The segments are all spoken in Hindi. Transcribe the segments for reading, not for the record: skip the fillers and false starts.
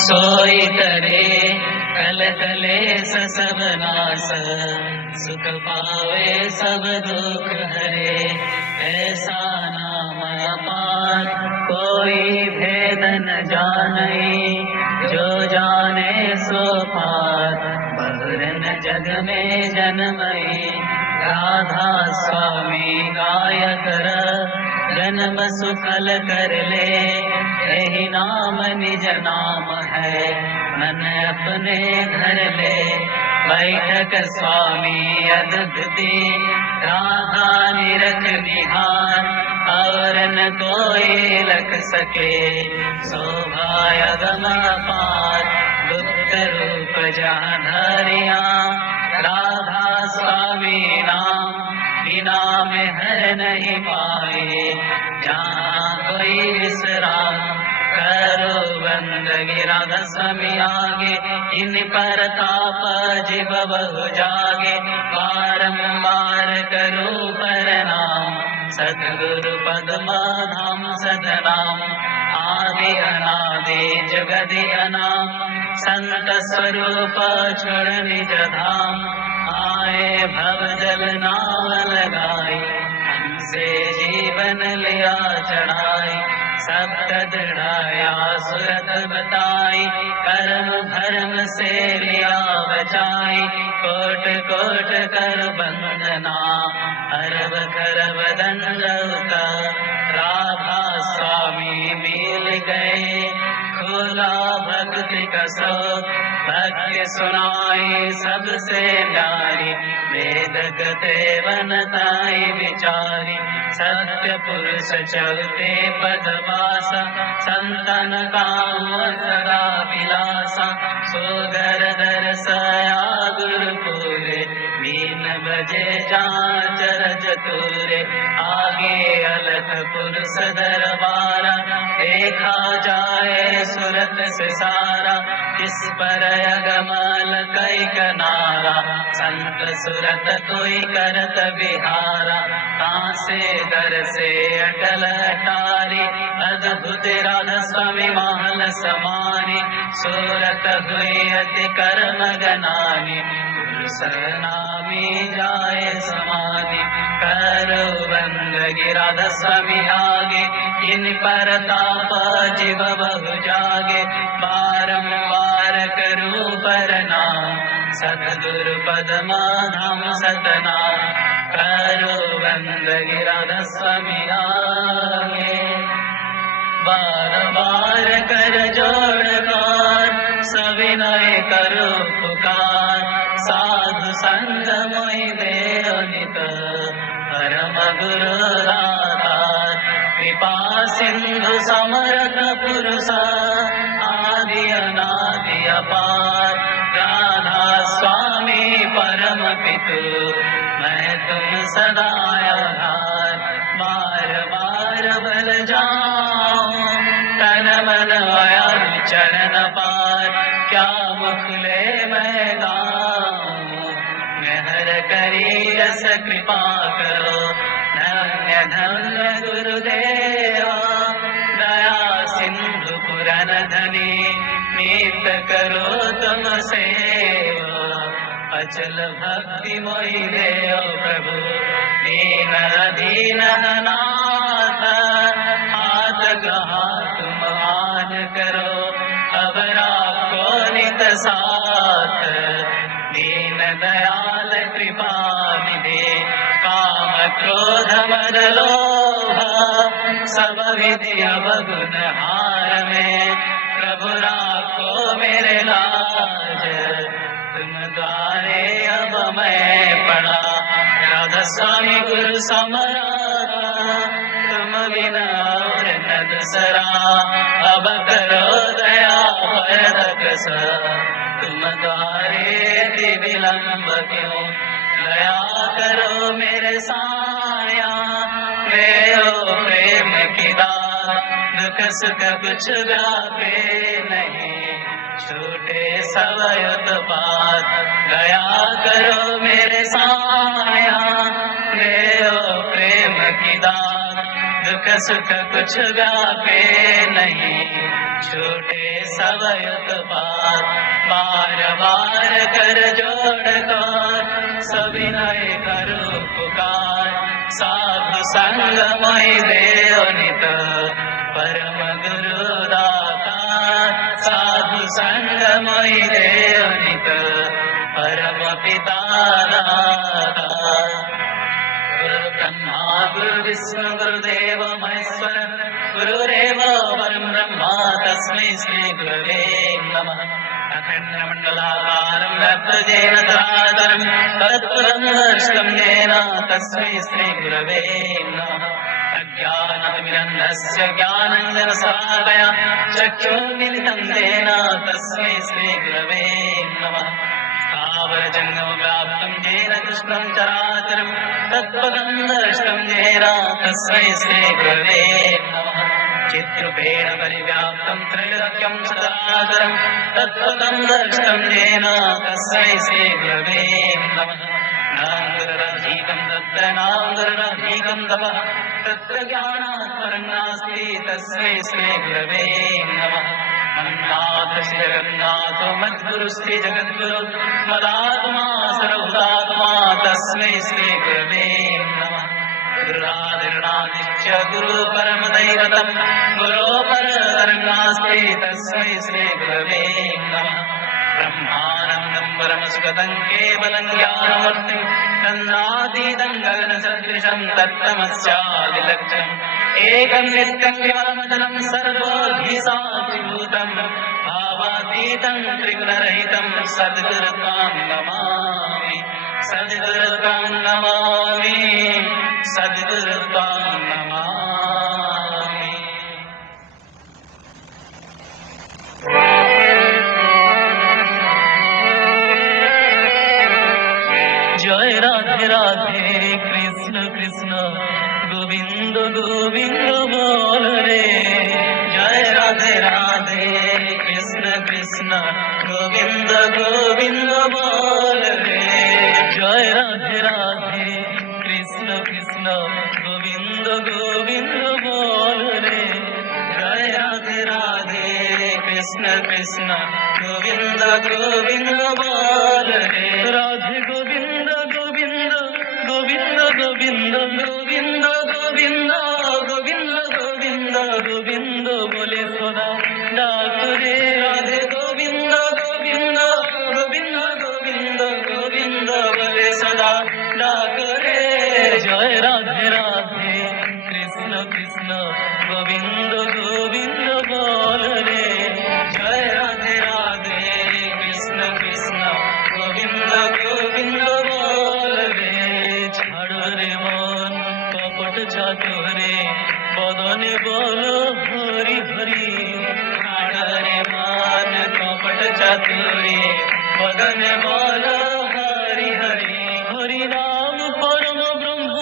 सोई तरे कल कलेस सब नास, सुख पावे सब दुख हरे। ऐसा नाम अपार कोई भेद न जानई, जो जाने सो पार बहुरन जग में जन्मई। राधा स्वामी गायक जन्म सुफल कर ले, यही नाम निज नाम है मन अपने घर ले। बैठक स्वामी अद्भुति राधा निरख निहार, और न कोई लख सके शोभा अगम पार। गुप्त रूप जहाँ धरिया राधा स्वामी नाम, बिना में हर नहीं पाए जहाँ कोई विश्राम। करो बंदगी राधा स्वामी आगे, इन पर ताप जीव बहु जागे। बारंबार करो प्रणाम सद्गुरु पद्म धाम सदनाम। आदि अनादि जगदि अनाम, संत स्वरूप छोड़ निज धाम। आए भव जल नाव लगाई, हमसे जीवन लिया चढ़ाई। सप्त दृढ़ाया सुरत बताई, कर्म भरम से लिया बचाई। कोट कोट कर बंदना अरब खरब दंडौता, राधा स्वामी मिल गए खोला भक्ति का स्रोत। भक्ति सुनाई सबसे न्यारी, वेद गते वनताई विचारी। सत्य पुरुष चलते पदवासा, संतन काम सदा विलासा। सोगर दरसया गुरुपुरे, मीन बजे जांच रज तुरे। आगे अलख पुरुष दरबारा, देखा जाए सूरत से सारा। इस पर अगमल कई कनारा, संत सूरत कोई करत बिहारा। कांसे दर से अटल अटारी, अद्भुत राधा स्वामी महल समानी। सूरत हुई अति कर्म गनानी, सरनामी जाए समाधि। करो बंदगी राधा स्वामी आगे, इन पर ताप जीव बहु जागे। बारंबार करूं प्रणाम सद्गुरु पद्म धाम सतनाम। करो बंदगी राधा स्वामी आगे, बार बार कर जोड़ कर सविनय करो पुकार। साधु संग मोहि देव नित, परम गुरु दातार। कृपा सिंधु समर्थ पुरुष, आदि अनादि अपार। राधा स्वामी परम पितु, मैं तुम सदा आधार। बार बार बल जाऊं तन मन आया चरण पार। क्या मुखले मैं गाऊं, मेहर करी रस कृपा करो। धन्य धन्य गुरुदेवा, दया सिंधु पुरन धनी। नित करो तुम सेवा, अचल भक्ति मोहि देव प्रभु। दीन दीन नाथ, हाथ गहा तुम आन करो। अब राखो नित साथ, दीन दयाल कृपा निधि। काम क्रोध मद लोभ, सब विधि अवगुण हार में। प्रभु राखो मेरे लाज, तुम द्वारे अब मैं पड़ा। राधा स्वामी गुरु समरा, तुम बिना और न दूसरा। अब करो दया परदक सा, तुम द्वारे विलंब क्यों। दया करो मेरे साया, मेरो प्रेम की दात। दुख सुख कुछ व्यापे नहीं, छूटे सब उत्पात। दया करो मेरे साया, मेरो प्रेम की दात। दुख सुख कुछ व्यापे नहीं, छूटे सब उत्पात बार बार कर जोड़ कर सविनय करो पुकार साधु संगमय देव नित परम गुरु दाता साधु संगमय देव नित परम पिता दाता गुरु ब्रह्मा गुरु विष्णु गुरुदेव महेश्वर गुरुरेव परं ब्रह्मा तस्मै श्री गुरवे नमः अखण्डमण्डलाकारं व्याप्तजेन तरातरं तत्पदं दर्शितं येन तस्मै श्री गुरवे नमः अज्ञानतिमिरन्धस्य ज्ञानाञ्जनशलाकया चक्षुर्मिलितं येन तस्मै श्री गुरवे नमः स्थावरजङ्गमव्याप्तं येन कृष्णं चराचरं तत्पदं दर्शितं येन तस्मै श्री गुरवे नमः चित्रूपेण परिव्याप्तं त्रैलोक्यं चराचरं तत्पदं दर्शितं येन तस्मै श्री गुरवे नमः नाङ्गरधिकं तत्र नाङ्गरधिकं तपः तत्र ज्ञानात् परं नास्ति तस्मै श्री गुरवे नमः मन्नाथ श्री जगन्नाथ मद्गुरु श्री जगद्गुरु मदात्मा सर्वभूतात्मा तस्मै श्री गुरवे नमः गुरुरादिर्नादिश्च गुरु परमदैवतं गुरो परतरं नास्ति तस्मै श्री गुरवे नमः ब्रह्मानन्दं परमसुखदं केवलं ज्ञानमूर्तिं नन्दातीतं गगनसदृशं तत्तमस्यादिलक्ष्यम् एकं नित्यं विमलमचलं सर्वोऽधिसाक्षिभूतं भावातीतं त्रिगुणरहितं सद्गुरुत्वां नमामि सद्गुरुत्वां नमामि सद्गुरुत्वां नमामि जय राधे राधे कृष्ण कृष्ण गोविंद गोविंद बोल रे जय राधे राधे कृष्ण कृष्ण गोविंद गोविंद बोल रे जय राधे राधे कृष्ण कृष्ण गोविंद गोविंद बोल रे जय राधे राधे कृष्ण कृष्ण गोविंद गोविंद बोल रे राधे गोविंद गोविंद गोविंद गोविंद गोविंद गोविंद गोविंद गोविंद गोविंद बोले सदा डाक रे राधे गोविंद गोविंद गोविंद गोविंद गोविंद बोले सदा डाक रे जय राधे राधे कृष्ण कृष्ण गोविंद गोविंद बोल रे जय राधे राधे कृष्ण कृष्ण गोविंद गोविंद बोल रे ছাড়ো রে মন কপট চাতুরে বদনে বলো হরি হরি ছাড়ো রে মন কপট চাতুরে বদনে বলো হরি হরি হরি নাম পরম ব্রহ্ম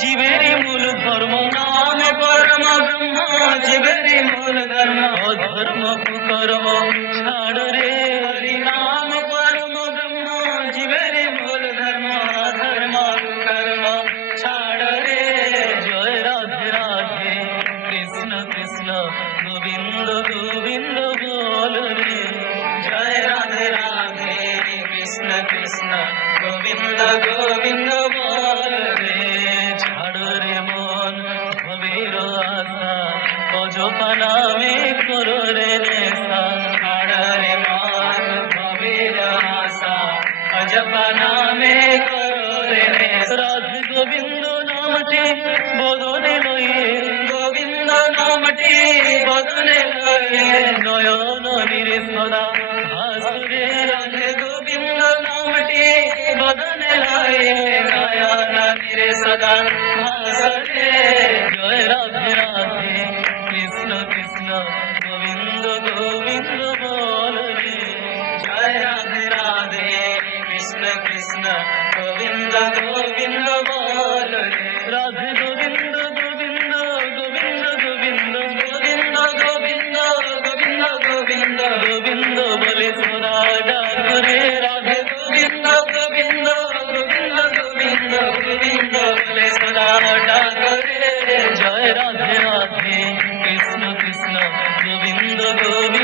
জীবের মূল ধর্ম নাম পরম ব্রহ্ম জীবের মূল ধর্ম অধর্ম কুকর্ম ছাড়ো রে হরি নাম পরম ব্রহ্ম জীবের মূল ধর্ম অধর্ম কুকর্ম ছাড়ো রে জয় রাধে রাধে কৃষ্ণ কৃষ্ণ গোবিন্দ গোবিন্দ বল রে জয় রাধে রাধে কৃষ্ণ কৃষ্ণ গোবিন্দ গোবিন্দ বল রে ছাড়ো রে মন ভবের আশা অজপা নামে করো রে নেশা ছাড়ো রে মন ভবের আশা অজপা নামে করো রে নেশা রাধে গোবিন্দ নামটি বদনে লয়ে গোবিন্দ নামটি বদনে লয়ে নয়ন নিরে সদা ভাসুরে রাধে গোবিন্দ নামটি বদনে লয়ে নয়ন নিরে সদা ভাসুরে জয় রাধে রাধে কৃষ্ণ কৃষ্ণ গোবিন্দ গোবিন্দ বল রে জয় রাধে রাধে কৃষ্ণ কৃষ্ণ গোবিন্দ গোবিন্দ বল রে রাধে গোবিন্দ গোবিন্দ গোবিন্দ গোবিন্দ গোবিন্দ গোবিন্দ গোবিন্দ গোবিন্দ গোবিন্দ বলে সদা ডাক রে রাধে গোবিন্দ গোবিন্দ গোবিন্দ গোবিন্দ গোবিন্দ বলে সদা ডাক রে জয় রাধে রাধে কৃষ্ণ কৃষ্ণ গোবিন্দ গোবিন্দ